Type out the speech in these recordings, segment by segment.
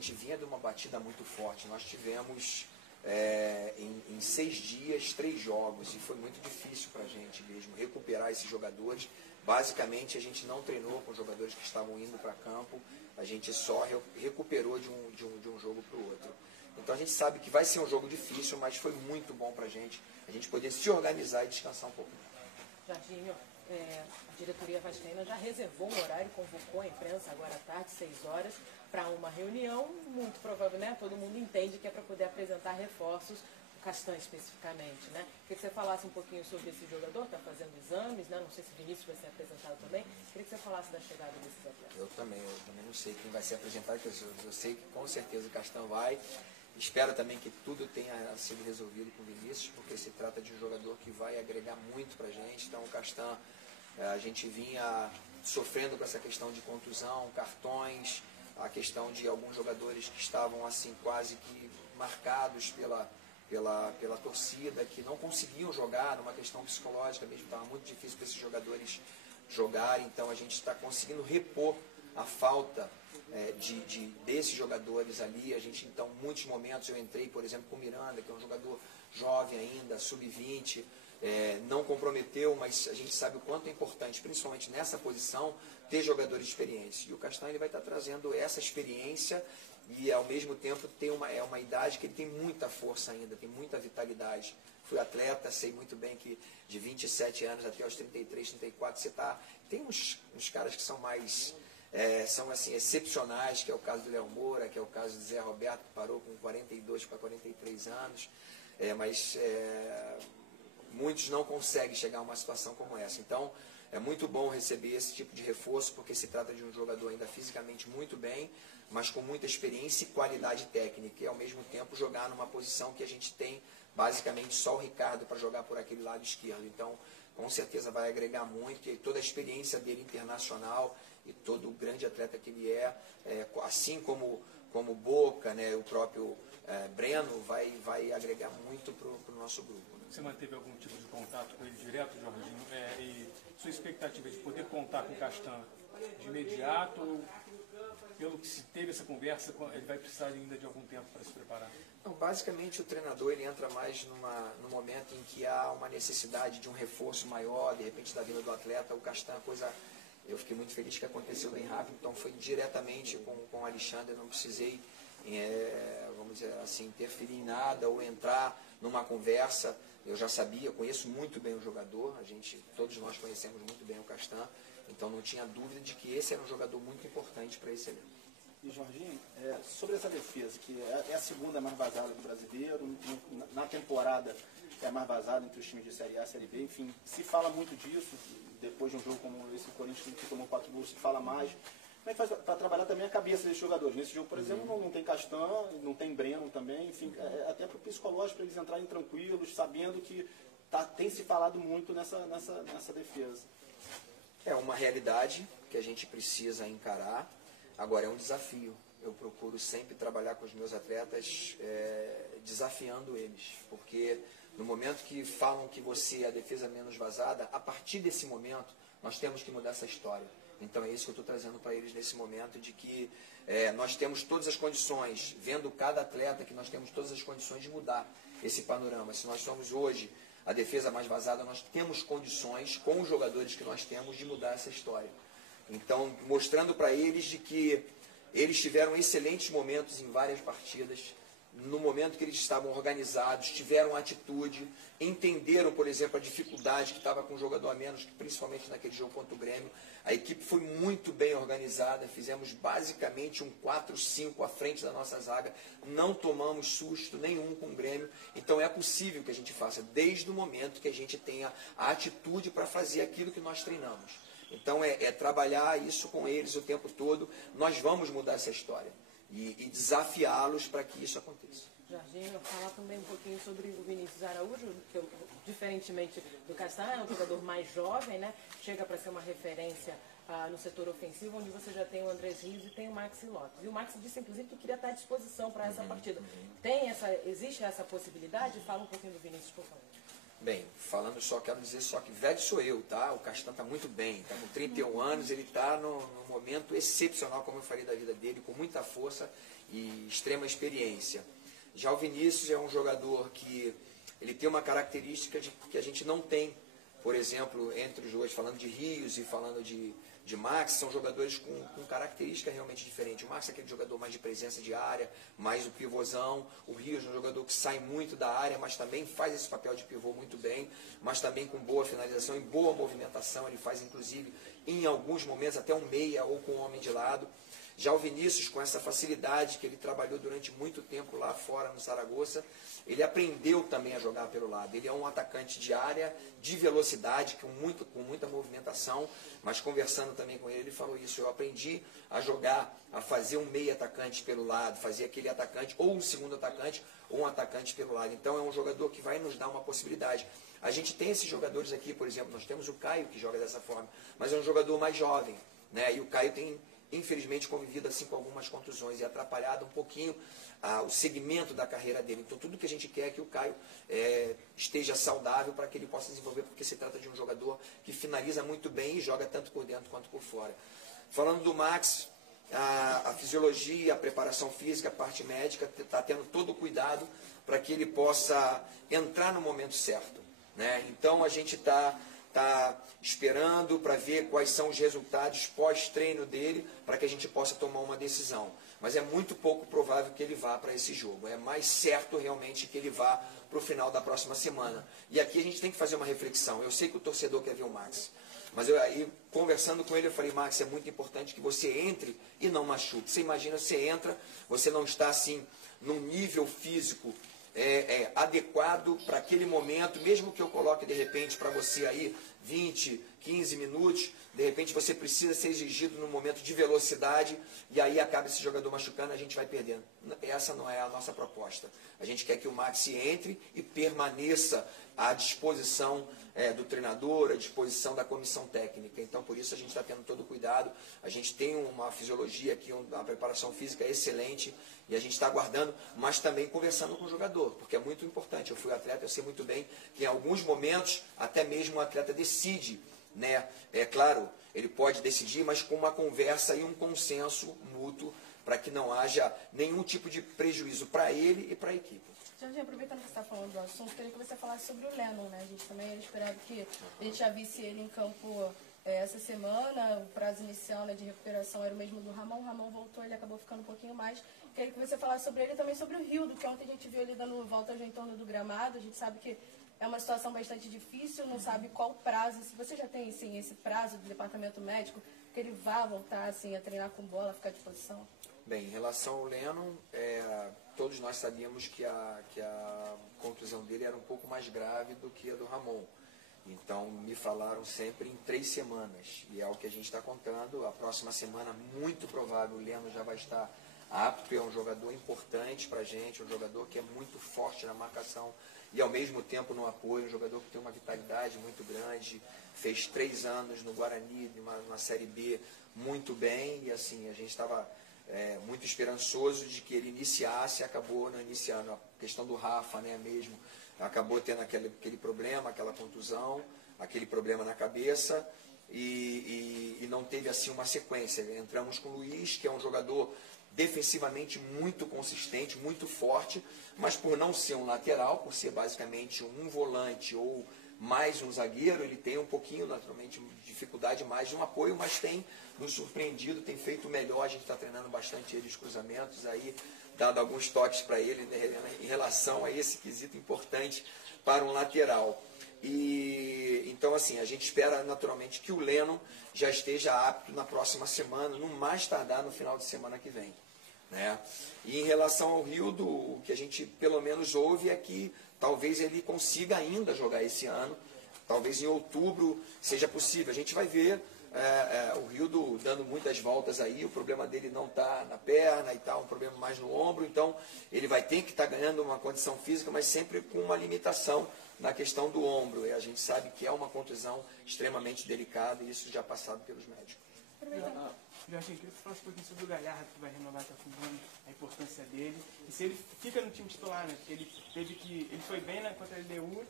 gente vinha de uma batida muito forte. Nós tivemos em 6 dias 3 jogos, e foi muito difícil para a gente mesmo recuperar esses jogadores. Basicamente a gente não treinou com os jogadores que estavam indo para campo, a gente só recuperou de um jogo para o outro. Então a gente sabe que vai ser um jogo difícil, mas foi muito bom para a gente poder se organizar e descansar um pouco. Jorginho, a diretoria vascaína já reservou um horário, convocou a imprensa agora à tarde, 6 horas, para uma reunião, muito provável, né? Todo mundo entende que é para poder apresentar reforços, o Castan especificamente, né? Queria que você falasse um pouquinho sobre esse jogador, está fazendo exames, né? Não sei se o Vinícius vai ser apresentado também. Queria que você falasse da chegada desses atletas. Eu também não sei quem vai ser apresentado, eu sei que com certeza o Castan vai. Espero também que tudo tenha sido resolvido com o Vinícius, porque se trata de um jogador que vai agregar muito para a gente. Então o Castan, a gente vinha sofrendo com essa questão de contusão, cartões, a questão de alguns jogadores que estavam assim quase que marcados pela torcida, que não conseguiam jogar, numa questão psicológica mesmo, estava muito difícil para esses jogadores jogarem. Então a gente está conseguindo repor a falta desses jogadores ali. A gente, então, muitos momentos eu entrei, por exemplo, com o Miranda, que é um jogador jovem ainda, sub-20, não comprometeu, mas a gente sabe o quanto é importante, principalmente nessa posição, ter jogadores experientes. E o Castan, ele vai estar trazendo essa experiência e, ao mesmo tempo, tem uma idade que ele tem muita força ainda, tem muita vitalidade. Fui atleta, sei muito bem que de 27 anos até os 33, 34, você tá... Tem uns caras que são mais... são assim, excepcionais, que é o caso do Léo Moura, que é o caso do Zé Roberto, que parou com 42 para 43 anos, mas muitos não conseguem chegar a uma situação como essa. Então, é muito bom receber esse tipo de reforço, porque se trata de um jogador ainda fisicamente muito bem, mas com muita experiência e qualidade técnica, e ao mesmo tempo jogar numa posição que a gente tem basicamente só o Ricardo para jogar por aquele lado esquerdo. Então, com certeza vai agregar muito, e toda a experiência dele internacional e todo o grande atleta que ele assim como o Boca, né, o próprio Breno, vai agregar muito para o nosso grupo. Né? Você manteve algum tipo de contato com ele direto, Jorginho? E sua expectativa de poder contar com o Castan de imediato, ou pelo que se teve essa conversa, ele vai precisar ainda de algum tempo para se preparar? Não, basicamente o treinador ele entra mais no momento em que há uma necessidade de um reforço maior, de repente da vida do atleta. O Castan, eu fiquei muito feliz que aconteceu bem rápido, então foi diretamente com o Alexandre, eu não precisei, vamos dizer assim, interferir em nada ou entrar numa conversa. Eu já sabia, eu conheço muito bem o jogador, todos nós conhecemos muito bem o Castan, então não tinha dúvida de que esse era um jogador muito importante para esse elenco. E Jorginho, sobre essa defesa, que é a segunda mais vazada do brasileiro, na temporada é a mais vazada entre os times de Série A e Série B, enfim, se fala muito disso, depois de um jogo como esse, o Corinthians que tomou 4 gols, se fala mais. Como é que faz para trabalhar também a cabeça desses jogadores? Nesse jogo, por exemplo, não tem Castan, não tem Breno também, enfim, até para o psicológico, para eles entrarem tranquilos, sabendo que tem se falado muito nessa defesa. É uma realidade que a gente precisa encarar. Agora, é um desafio. Eu procuro sempre trabalhar com os meus atletas desafiando eles, porque no momento que falam que você é a defesa menos vazada, a partir desse momento, nós temos que mudar essa história. Então é isso que eu estou trazendo para eles nesse momento, de que nós temos todas as condições, vendo cada atleta, que nós temos todas as condições de mudar esse panorama. Se nós somos hoje a defesa mais vazada, nós temos condições, com os jogadores que nós temos, de mudar essa história. Então, mostrando para eles de que eles tiveram excelentes momentos em várias partidas, no momento que eles estavam organizados, tiveram atitude, entenderam, por exemplo, a dificuldade que estava com o jogador a menos, principalmente naquele jogo contra o Grêmio. A equipe foi muito bem organizada, fizemos basicamente um 4-5 à frente da nossa zaga, não tomamos susto nenhum com o Grêmio. Então é possível que a gente faça, desde o momento que a gente tenha a atitude para fazer aquilo que nós treinamos. Então é trabalhar isso com eles o tempo todo. Nós vamos mudar essa história e desafiá-los para que isso aconteça. Jorginho, falar também um pouquinho sobre o Vinícius Araújo, que diferentemente do Castan, é um jogador mais jovem, né? Chega para ser uma referência no setor ofensivo, onde você já tem o Andrés Rios e tem o Maxi Lopes. E o Maxi disse, inclusive, que queria estar à disposição para essa partida. Existe essa possibilidade? Fala um pouquinho do Vinícius, por favor. Bem, quero dizer só que velho sou eu, tá? O Castan está muito bem, está com 31 anos, ele está num momento excepcional, como eu falei, da vida dele, com muita força. e extrema experiência. Já o Vinícius é um jogador que ele tem uma característica que a gente não tem, por exemplo, entre os dois, falando de Rios e falando de Max, são jogadores com característica realmente diferente. O Max é aquele jogador mais de presença de área, mais o pivôzão. O Rios é um jogador que sai muito da área, mas também faz esse papel de pivô muito bem, mas também com boa finalização e boa movimentação. Ele faz, inclusive, em alguns momentos, até um meia ou com um homem de lado. Já o Vinícius, com essa facilidade que ele trabalhou durante muito tempo lá fora no Saragossa, ele aprendeu também a jogar pelo lado. Ele é um atacante de área, de velocidade, com muita movimentação, mas conversando também com ele falou isso: eu aprendi a jogar, a fazer um meio atacante pelo lado, fazer aquele atacante, ou um segundo atacante, ou um atacante pelo lado. Então é um jogador que vai nos dar uma possibilidade. A gente tem esses jogadores aqui, por exemplo, nós temos o Caio que joga dessa forma, mas é um jogador mais jovem, né? E o Caio tem, infelizmente, convivido assim com algumas contusões e atrapalhado um pouquinho o segmento da carreira dele. Então tudo que a gente quer é que o Caio esteja saudável para que ele possa desenvolver, porque se trata de um jogador que finaliza muito bem e joga tanto por dentro quanto por fora. Falando do Max, a fisiologia, a preparação física, a parte médica, está tendo todo o cuidado para que ele possa entrar no momento certo, né? Então a gente está esperando para ver quais são os resultados pós-treino dele, para que a gente possa tomar uma decisão. Mas é muito pouco provável que ele vá para esse jogo. É mais certo realmente que ele vá para o final da próxima semana. E aqui a gente tem que fazer uma reflexão. Eu sei que o torcedor quer ver o Max, mas aí, conversando com ele, eu falei: Max, é muito importante que você entre e não machuque. Você imagina, você entra, você não está assim num nível físico adequado para aquele momento, mesmo que eu coloque de repente para você aí 20, 15 minutos, de repente você precisa ser exigido num momento de velocidade e aí acaba esse jogador machucando, a gente vai perdendo. Essa não é a nossa proposta. A gente quer que o Max entre e permaneça à disposição do treinador, à disposição da comissão técnica. Então, por isso a gente está tendo todo o cuidado. A gente tem uma fisiologia aqui, uma preparação física excelente e a gente está aguardando, mas também conversando com o jogador, porque é muito importante. Eu fui atleta, eu sei muito bem que em alguns momentos até mesmo o atleta decide, né? É claro, ele pode decidir, mas com uma conversa e um consenso mútuo para que não haja nenhum tipo de prejuízo para ele e para a equipe. Jorginho, aproveitando que você está falando do assunto, queria que você falasse sobre o Lennon, né? A gente também era esperado que a gente já visse ele em campo essa semana. O prazo inicial, né, de recuperação era o mesmo do Ramon. O Ramon voltou, ele acabou ficando um pouquinho mais. Queria que você falasse sobre ele e também sobre o Rildo, que ontem a gente viu ele dando voltas em torno do gramado. A gente sabe que é uma situação bastante difícil, não sabe qual prazo. Se você já tem assim, esse prazo do departamento médico, que ele vá voltar assim, a treinar com bola, ficar à disposição? Bem, em relação ao Lennon, todos nós sabíamos que a contusão dele era um pouco mais grave do que a do Ramon. Então, me falaram sempre em 3 semanas. E é o que a gente está contando. A próxima semana, muito provável, o Lennon já vai estar apto. É um jogador importante para a gente, um jogador que é muito forte na marcação e, ao mesmo tempo, no apoio. Um jogador que tem uma vitalidade muito grande. Fez 3 anos no Guarani, numa Série B, muito bem. E, assim, a gente estava muito esperançoso de que ele iniciasse, acabou não iniciando. A questão do Rafa, né, mesmo, acabou tendo aquele problema, aquela contusão, aquele problema na cabeça e não teve assim uma sequência. Entramos com o Luiz, que é um jogador defensivamente muito consistente, muito forte, mas por não ser um lateral, por ser basicamente um volante ou mais um zagueiro, ele tem um pouquinho, naturalmente, dificuldade mais de um apoio, mas tem nos surpreendido, tem feito melhor. A gente está treinando bastante ele, os cruzamentos, aí dado alguns toques para ele, né, em relação a esse quesito importante para um lateral. E então, assim, a gente espera naturalmente que o Lennon já esteja apto na próxima semana, no mais tardar no final de semana que vem, né? E em relação ao Rildo, o que a gente pelo menos ouve é que talvez ele consiga ainda jogar esse ano, talvez em outubro seja possível. A gente vai ver o Rildo dando muitas voltas aí, o problema dele não está na perna e tal, um problema mais no ombro, então ele vai ter que estar ganhando uma condição física, mas sempre com uma limitação na questão do ombro. E a gente sabe que é uma contusão extremamente delicada e isso já passado pelos médicos. Jorginho, queria que você falasse um pouquinho sobre o Galhardo, que vai renovar até o fim do ano, a importância dele, e se ele fica no time titular, né? Porque ele foi bem, né, contra a LDU,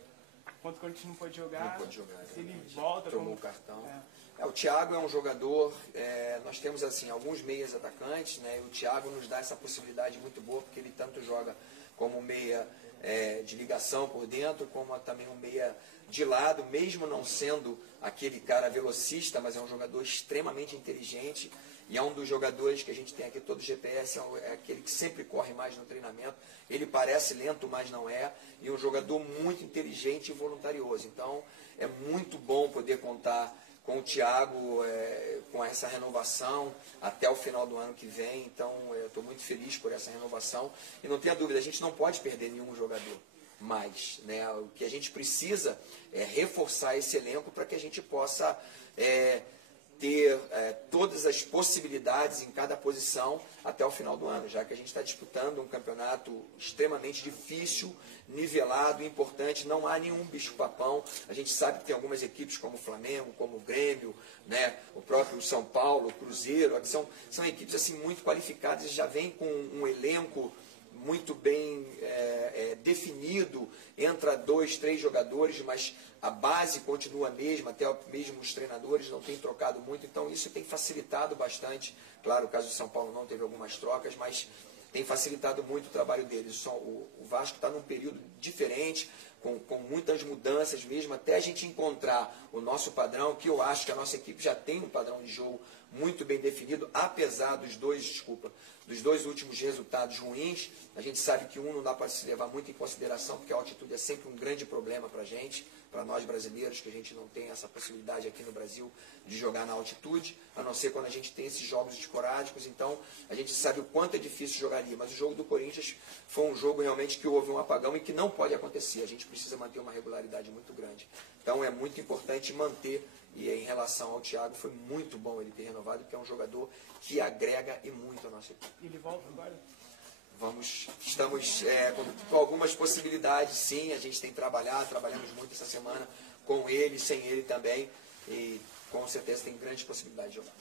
Contra o Corinthians não pode jogar. Não pode jogar, se ele realmente. volta... Tomou como... o cartão. É. O Thiago é um jogador, nós temos assim alguns meias atacantes, né? E o Thiago nos dá essa possibilidade muito boa, porque ele tanto joga como meia de ligação por dentro, como também um meia de lado, mesmo não sendo aquele cara velocista, mas é um jogador extremamente inteligente, e é um dos jogadores que a gente tem aqui, todo GPS, é aquele que sempre corre mais no treinamento. Ele parece lento, mas não é, e um jogador muito inteligente e voluntarioso. Então, é muito bom poder contar com o Thiago, com essa renovação até o final do ano que vem. Então, eu estou muito feliz por essa renovação. E não tenha dúvida, a gente não pode perder nenhum jogador mais, né? O que a gente precisa é reforçar esse elenco para que a gente possa ter todas as possibilidades em cada posição até o final do ano, já que a gente está disputando um campeonato extremamente difícil, nivelado, importante, não há nenhum bicho-papão. A gente sabe que tem algumas equipes como o Flamengo, como o Grêmio, né, o próprio São Paulo, o Cruzeiro, que são equipes assim, muito qualificadas e já vêm com um elenco muito bem definido, entra 2, 3 jogadores, mas a base continua a mesma, até mesmo os treinadores não têm trocado muito, então isso tem facilitado bastante. Claro, o caso do São Paulo não teve algumas trocas, mas tem facilitado muito o trabalho deles. O Vasco está num período diferente, com muitas mudanças mesmo, até a gente encontrar o nosso padrão, que eu acho que a nossa equipe já tem um padrão de jogo muito bem definido, apesar dos dois últimos resultados ruins. A gente sabe que não dá para se levar muito em consideração, porque a altitude é sempre um grande problema para a gente, para nós brasileiros, que a gente não tem essa possibilidade aqui no Brasil de jogar na altitude, a não ser quando a gente tem esses jogos esporádicos. Então, a gente sabe o quanto é difícil jogar ali, mas o jogo do Corinthians foi um jogo realmente que houve um apagão e que não pode acontecer. A gente precisa manter uma regularidade muito grande. Então, é muito importante manter, e em relação ao Thiago, foi muito bom ele ter renovado, porque é um jogador que agrega e muito a nossa equipe. Ele volta agora? Estamos com algumas possibilidades, sim. A gente tem trabalhamos muito essa semana com ele, sem ele também, e com certeza tem grande possibilidade de jogar.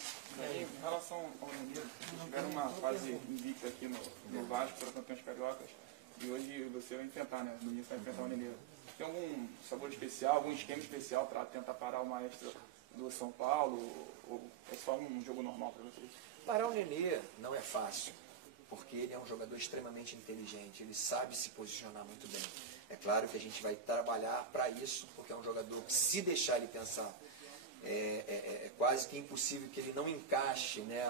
Em relação ao Nenê, tiveram uma fase invicta aqui no Vasco, para campeões cariocas, e hoje você vai enfrentar, né? No início vai enfrentar o Nenê. Tem algum sabor especial, algum esquema especial para tentar parar o maestro do São Paulo, ou é só um jogo normal para vocês? Parar o Nenê não é fácil, porque ele é um jogador extremamente inteligente, ele sabe se posicionar muito bem. É claro que a gente vai trabalhar para isso, porque é um jogador que, se deixar ele pensar, é quase que impossível que ele não encaixe, né,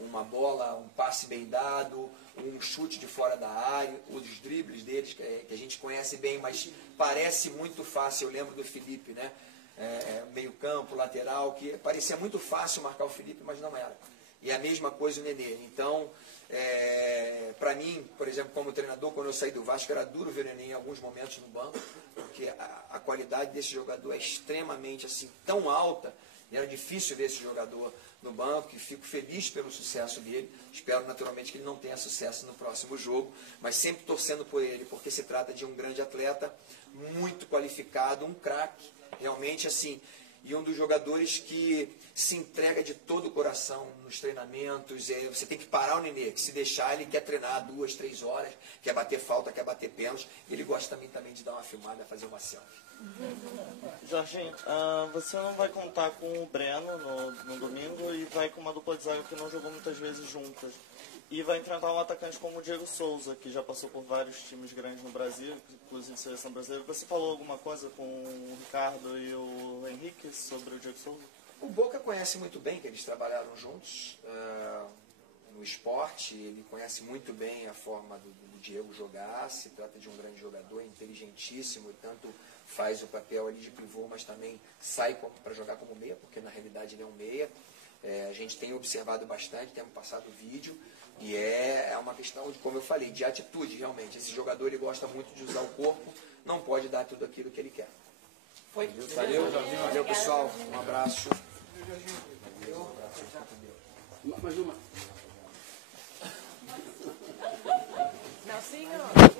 uma bola, um passe bem dado, um chute de fora da área, os dribles deles, que a gente conhece bem, mas parece muito fácil. Eu lembro do Felipe, né, meio campo, lateral, que parecia muito fácil marcar o Felipe, mas não era. E a mesma coisa o Nenê. Então, para mim, por exemplo, como treinador, quando eu saí do Vasco, era duro ver o Nenê em alguns momentos no banco, porque a qualidade desse jogador é extremamente assim, tão alta, e era difícil ver esse jogador no banco, e fico feliz pelo sucesso dele. Espero naturalmente que ele não tenha sucesso no próximo jogo, mas sempre torcendo por ele, porque se trata de um grande atleta, muito qualificado, um craque, realmente assim, e um dos jogadores que se entrega de todo o coração nos treinamentos. Você tem que parar o Nenê, que se deixar ele quer treinar 2, 3 horas, quer bater falta, quer bater pênalti. Ele gosta também de dar uma filmada, fazer uma selfie. Jorginho, você não vai contar com o Breno no domingo e vai com uma dupla de zaga que não jogou muitas vezes juntas. E vai enfrentar um atacante como o Diego Souza, que já passou por vários times grandes no Brasil, inclusive seleção brasileira. Você falou alguma coisa com o Ricardo e o Henrique sobre o Diego Souza? O Boca conhece muito bem, que eles trabalharam juntos no esporte. Ele conhece muito bem a forma do Diego jogar. Se trata de um grande jogador, inteligentíssimo, e tanto faz o papel ali de pivô, mas também sai para jogar como meia, porque na realidade ele é um meia. A gente tem observado bastante, temos passado vídeo, e é uma questão de, como eu falei, de atitude realmente. Esse jogador, ele gosta muito de usar o corpo, não pode dar tudo aquilo que ele quer. Valeu, pessoal, um abraço. Mais uma. Nelsinho.